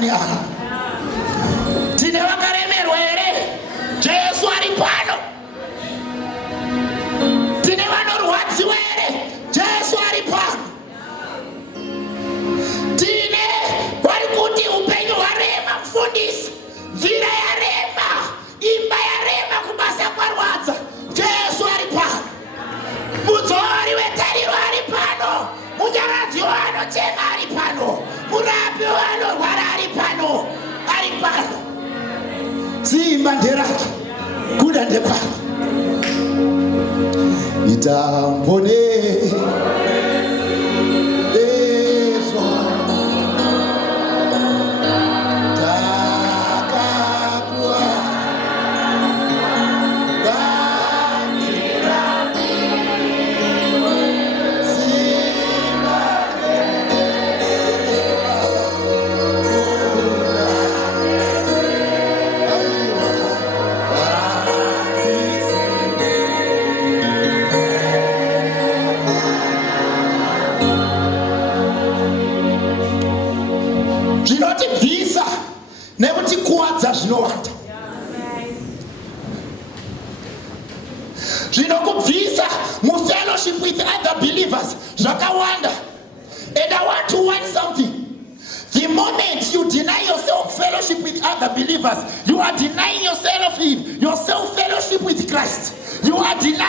ndiani aha? Tine vakaremerwa here? Jesu ari pano. Tine vanorwadziwa here? Jesu ari pano. Tine vari kuti upenyu hwarema mufundisi, nzira yarema, imba yarema, kubasa kwarwadza. Jesu ari pano. Mudzori wetariro ari pano. Munyaradzi wanochema ari pano. Murapi wanorwara ari pano. Ari pano. Simba nderake, kuda ndekwake. Itambone zvinotibvisa nekutikuwadza zvinowanda. Zvinokubvisa mufellowship with other believers zvakawanda. And I want to warn something. The moment you deny yourself fellowship with other believers, you are denying yourself fellowship with Christ. You are denying